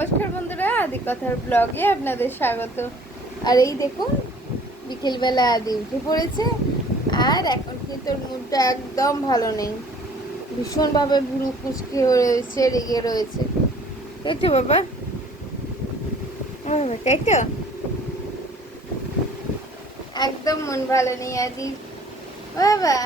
নমস্কার বন্ধুরা, আদি কথার ব্লগে আপনাদের স্বাগত। আর এই দেখুন, বিকেলবেলা আদি উঠে পড়েছে। আর এখন কিন্তু ওর মুডটা একদম ভালো নেই, ভীষণভাবে ভুরু কুচকে রয়েছে, রেগে রয়েছে। তাই তো বাবা, তাই তো একদম মন ভালো নেই আদি বাবা।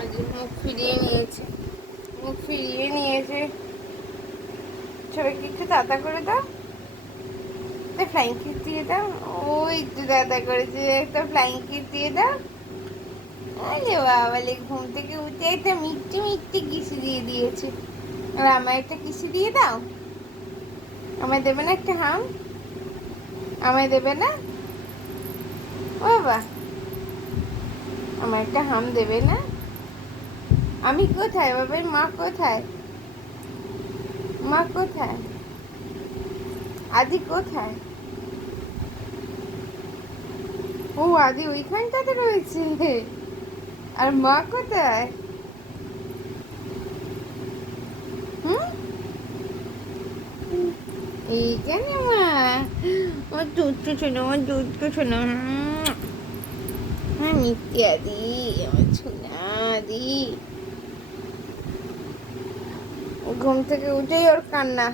আদি মুখ ফিরিয়ে নিয়েছে। সবাইকে একটু তাতা করে দাও, ফ্লাইং কিস দিয়ে দাও। ওই একটু দাদা করেছে, একটা ফ্লাইং কিস দিয়ে দাও। আরে বাবালে, ঘুম থেকে উঠে একটা মিষ্টি মিষ্টি কিসি দিয়ে দিয়েছে। আর আমার একটা কিসি দিয়ে দাও। আমায় দেবে না একটা হাম? আমায় দেবে না ও বাবা? আমার একটা হাম দেবে না? আমি কোথায় বাবার মা? কোথায় মা? কোথায় আদি? কোথায়? ও আদি ওইখানটাতে রয়েছে। আর মা কোথায়? হুম, এইখানে মা। আমার দুধ শোনো, আমার দুধ শোনো। হ্যাঁ মিষ্টি আদি, আমার সোনা আদি। ঘুম থেকে উঠেই ওর কান্না,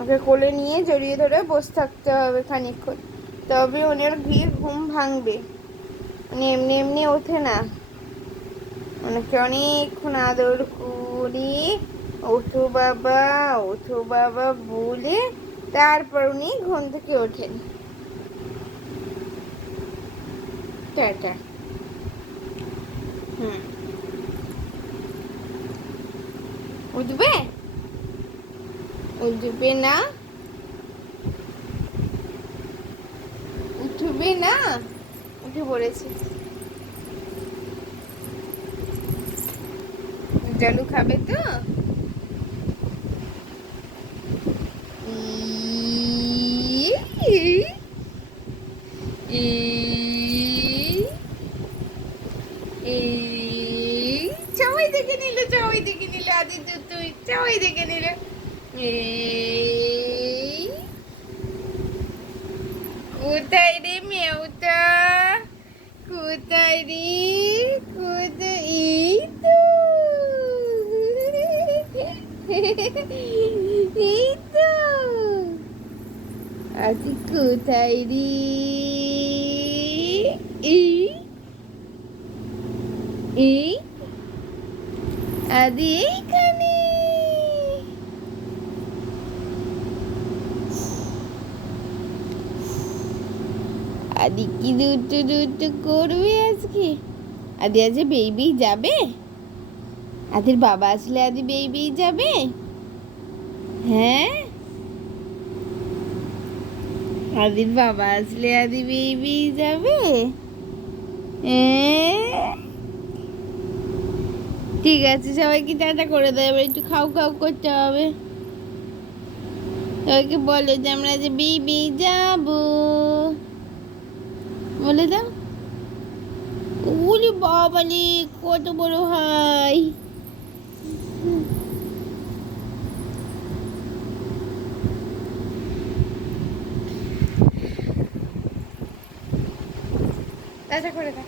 ওকে কোলে নিয়ে জড়িয়ে ধরে বসে থাকতে হবে খানিকক্ষণ, তবে ওনার গিয়ে ঘুম ভাঙবে। উনি এমনি এমনি ওঠে না, ওনাকে অনেকক্ষণ আদর করে ওঠো বাবা, ওঠো বাবা বলে তারপর উনি ঘুম থেকে ওঠেন। টাটা। হুম, উঠবে? উঠবে না? উঠবে না? উঠে পড়েছে। জলু খাবে তো? সবাই দেখে নিল, সবাই দেখে নিল আদি তুই, সবাই দেখে নিল। কোথায় রে মেয়েটা? কোথায় রে? কোথায়? এই তো, এই তো আদি। কোথায় রে? এই এই আদি এইখানে। আদি কি দুটু দুটু করবে আজকে? আদি আজকে বেবি যাবে? আদির বাবা আসলে আদি বেবি যাবে? হ্যাঁ, আদির বাবা আসলে আদি বেবি যাবে। ঠিক আছে, সবাইকে টাটা করে দেয়, এবার একটু খাও খাও করতে হবে। সবাইকে বলো যে আমরা যে বেবি যাবো, বলে দাও। ওরে বাবালে, কত বড় হাই! টাটা করে দাও।